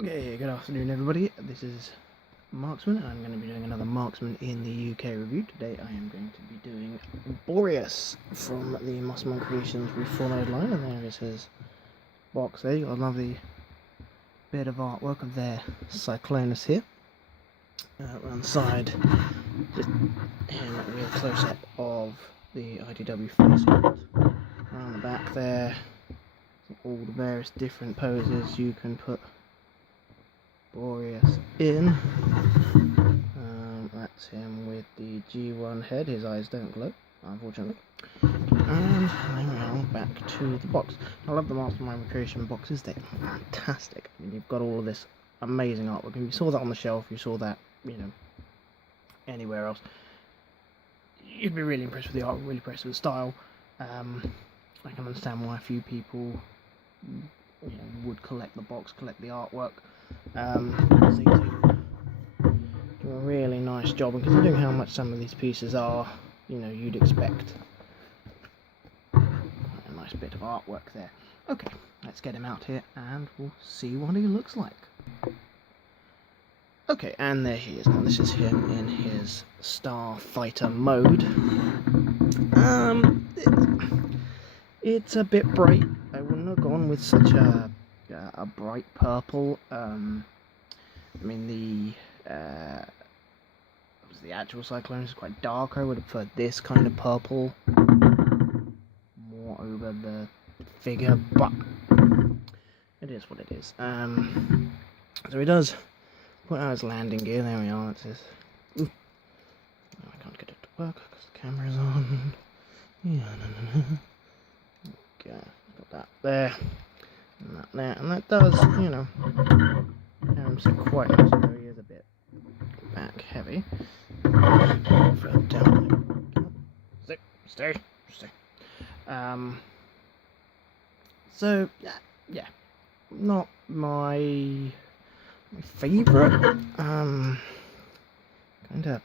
Okay, good afternoon everybody, this is Marksman and I'm going to be doing another Marksman in the UK review. Today I am going to be doing Boreas from the Mastermind Creations reformatted line, and there is his box there. You've got a lovely bit of artwork of their Cyclonus here. Around the side, just a real close-up of the IDW face paint. Around the back there, all the various different poses you can put Boreas in. That's him with the G1 head. His eyes don't glow, unfortunately. And now back to the box. I love the Mastermind Creation boxes. They're fantastic. I mean, you've got all of this amazing artwork. And you saw that on the shelf. You saw that, anywhere else. You'd be really impressed with the art. Really impressed with the style. I can understand why a few people, would collect the box, collect the artwork. They do a really nice job, and considering how much some of these pieces are, you'd expect a nice bit of artwork there. Okay, let's get him out here and we'll see what he looks like. Okay, and there he is. Now this is him in his Starfighter mode. It's a bit bright. I wouldn't have gone with such a bright purple. I mean the actual Cyclonus is quite dark. I would have preferred this kind of purple more over the figure, but it is what it is. So he does put out his landing gear. There we are. That's his. Ooh. Oh, I can't get it to work because the camera's on. Yeah, no. Okay, got that there. And that there, and that does, so quite nice, although he is a bit back heavy. Further down. Stay. So yeah, not my favourite. Kinda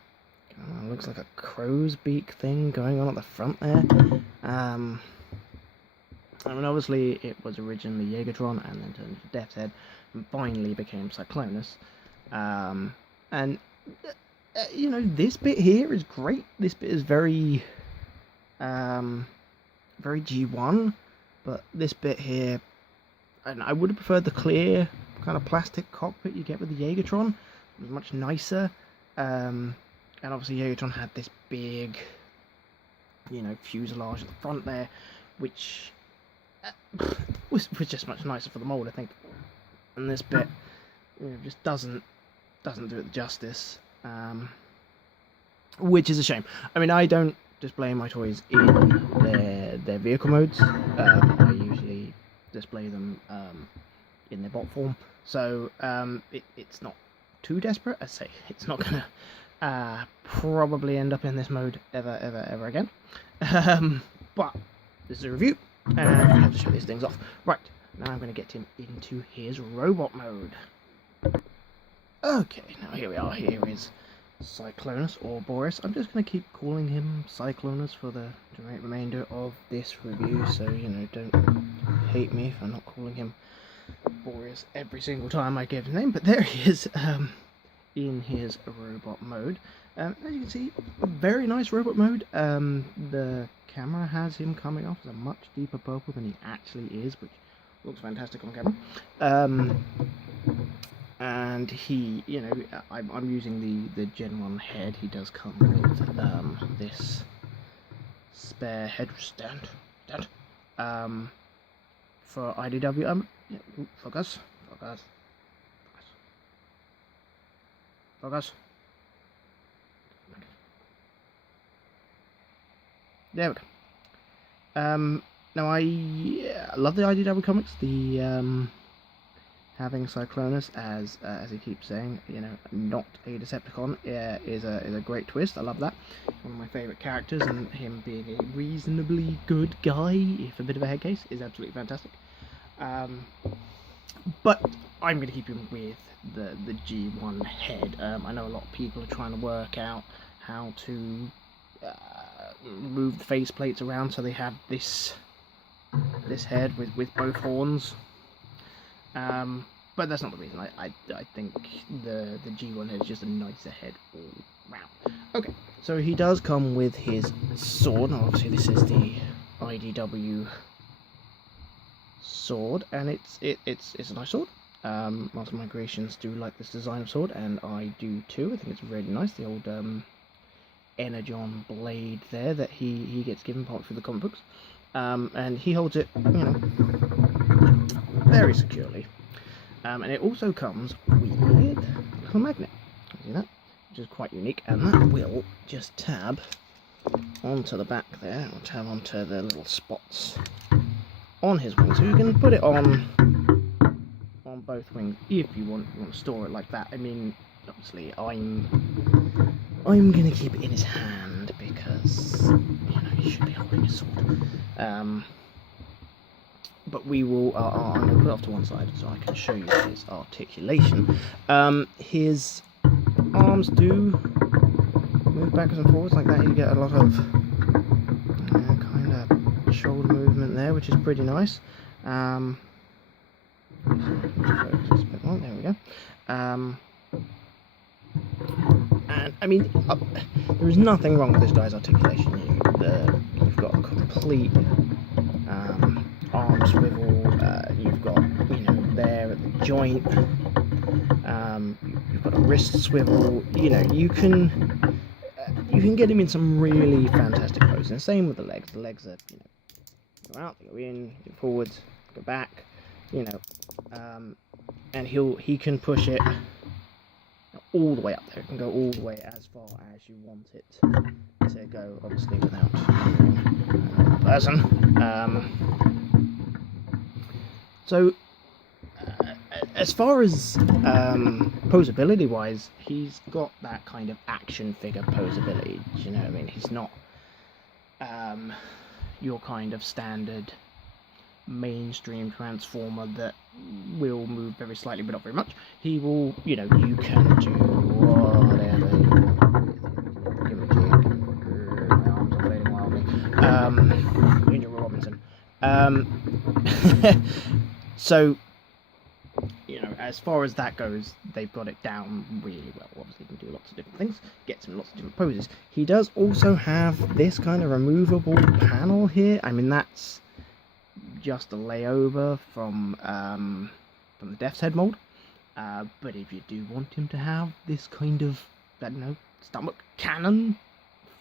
looks like a crow's beak thing going on at the front there. I mean, obviously it was originally Jägertron and then turned into Death's Head and finally became Cyclonus. This bit here is great. This bit is very G1, but this bit here, and I would have preferred the clear kind of plastic cockpit you get with the Jägertron. It was much nicer, and obviously Jägertron had this big, fuselage at the front there, which was just much nicer for the mold, I think. And this bit, just doesn't do it justice, which is a shame. I mean, I don't display my toys in their vehicle modes. I usually display them in their bot form, so it's not too desperate. I say it's not gonna probably end up in this mode ever again. But this is a review, and I have to show these things off. Right, now I'm going to get him into his robot mode. Okay, now here we are. Here is Cyclonus, or Boreas. I'm just going to keep calling him Cyclonus for the remainder of this review, so, don't hate me for not calling him Boreas every single time I give his name. But there he is, in his robot mode. As you can see, a very nice robot mode. The camera has him coming off as a much deeper purple than he actually is, which looks fantastic on camera. And he, I'm using the Gen 1 head. He does come with this spare head stand. For IDW. Focus. There we go. Now I love the IDW comics. The having Cyclonus as he keeps saying, not a Decepticon, is a great twist. I love that. One of my favourite characters, and him being a reasonably good guy, if a bit of a head case, is absolutely fantastic. But I'm going to keep him with the G1 head. I know a lot of people are trying to work out how to move the face plates around so they have this head with both horns. but that's not the reason. I think the G1 head is just a nicer head all round. Okay, so he does come with his sword. Now, obviously, this is the IDW sword, and it's a nice sword. Mastermind Creations do like this design of sword, and I do too. I think it's really nice. The old Energon blade there that he gets given part for the comic books, and he holds it, you know, very securely. And it also comes with a little magnet. See that? Which is quite unique, and that will just tab onto the back there, or tab onto the little spots on his wing, so you can put it on both wings if you want to store it like that. I mean, obviously, I'm gonna keep it in his hand because, you know, he should be holding a sword. But we will. I'm gonna put it off to one side so I can show you his articulation. His arms do move backwards and forwards like that. You get a lot of kind of shoulder movement there, which is pretty nice. There we go. And I mean, there is nothing wrong with this guy's articulation. You've got a complete arm swivel. You've got, you know, there at the joint. You've got a wrist swivel. You know, you can get him in some really fantastic poses. And same with the legs. The legs are, you know, go out, they go in, go forwards, go back. You know, and he can push it all the way up there. It can go all the way as far as you want it to go, obviously without another person. So as far as posability wise, he's got that kind of action figure posability. Do you know what I mean? He's not your kind of standard mainstream transformer that will move very slightly but not very much. He will, you know, you can do whatever Angel Robinson. So, you know, as far as that goes, they've got it down really well. Obviously, he can do lots of different things, gets him lots of different poses. He does also have this kind of removable panel here. I mean, that's just a layover from the Death's Head mold, but if you do want him to have this kind of, I don't know, stomach cannon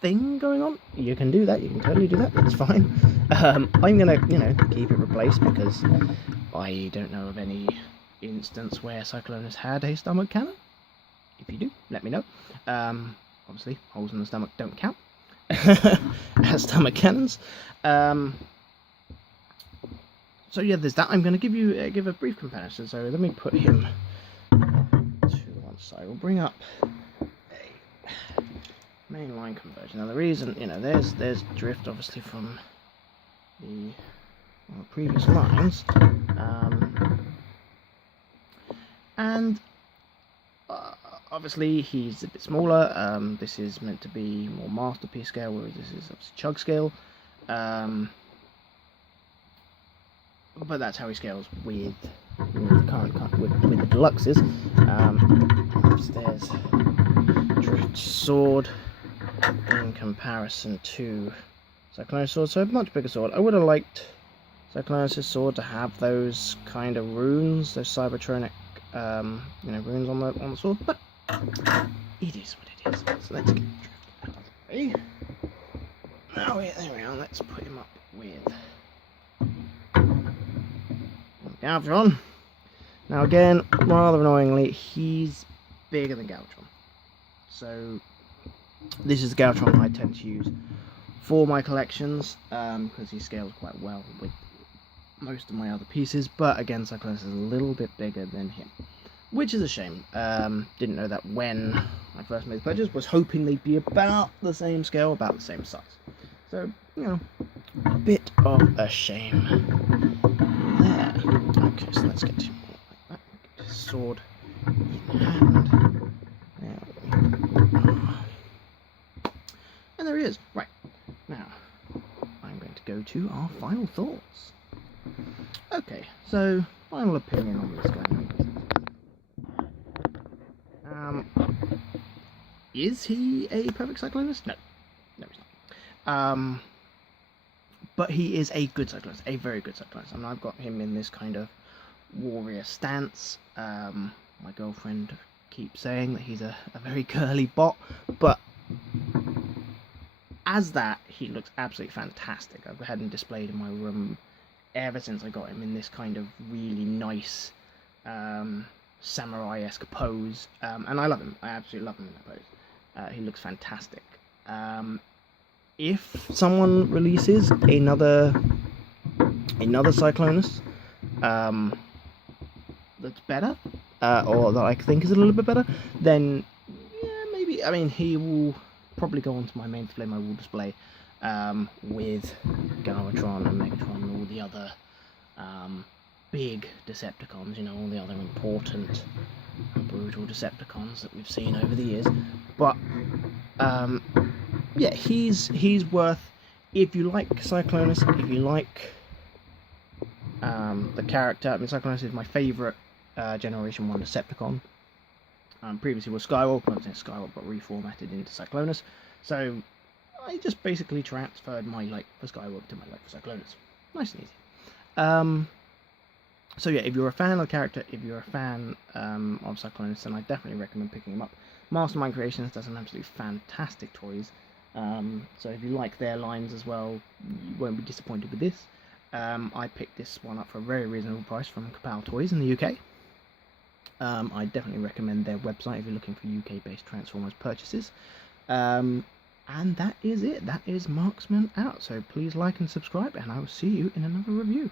thing going on, you can do that. You can totally do that. That's fine. I'm gonna, you know, keep it replaced because I don't know of any instance where Cyclonus had a stomach cannon. If you do, let me know. Obviously, holes in the stomach don't count as stomach cannons. So yeah, there's that. I'm going to give a brief comparison. So let me put him to one side. We'll bring up a mainline conversion. Now the reason, you know, there's drift obviously from the previous lines, and obviously he's a bit smaller. This is meant to be more masterpiece scale, whereas this is obviously chug scale. But that's how he scales with the current with the deluxes. Upstairs, drift sword in comparison to Cyclonus sword, so a much bigger sword. I would have liked Cyclonus' sword to have those kind of runes, those Cybertronic, you know, runes on the sword, but it is what it is. So let's get drift out of the way. Now, yeah, there we are. Let's put him up with Galvatron. Now again, rather annoyingly, he's bigger than Galvatron. So this is the Galvatron I tend to use for my collections, because he scales quite well with most of my other pieces, but again, Cyclonus is a little bit bigger than him, which is a shame. Didn't know that when I first made the purchase, was hoping they'd be about the same scale, about the same size. So, you know, a bit of a shame there. Okay, so let's get him like that. Get his sword in hand. There we go. And there he is. Right, now I'm going to go to our final thoughts. Okay, so final opinion on this guy. Is he a perfect Cyclonus? No. No, he's not. But he is a good Cyclonus, a very good Cyclonus. And I've got him in this kind of warrior stance. My girlfriend keeps saying that he's a very curly bot, but as that, he looks absolutely fantastic. I've had him displayed in my room ever since I got him in this kind of really nice samurai-esque pose, and I love him. I absolutely love him in that pose. He looks fantastic. If someone releases another Cyclonus that's better, or that I think is a little bit better, then yeah, maybe. I mean, he will probably go onto my main display, my wall display, with Galvatron and Megatron and all the other big Decepticons, you know, all the other important and brutal Decepticons that we've seen over the years. But yeah, he's worth, if you like Cyclonus, if you like the character. I mean, Cyclonus is my favourite Generation 1 Decepticon. Previously was Skywarp, but Skywarp got reformatted into Cyclonus, so I just basically transferred my like for Skywarp to my like for Cyclonus. Nice and easy. So yeah, if you're a fan of the character, if you're a fan of Cyclonus, then I definitely recommend picking him up. Mastermind Creations does some absolutely fantastic toys, so if you like their lines as well, you won't be disappointed with this. I picked this one up for a very reasonable price from Kapow Toys in the UK. I definitely recommend their website if you're looking for UK-based Transformers purchases. And that is it. That is Marksman out. So please like and subscribe, and I will see you in another review.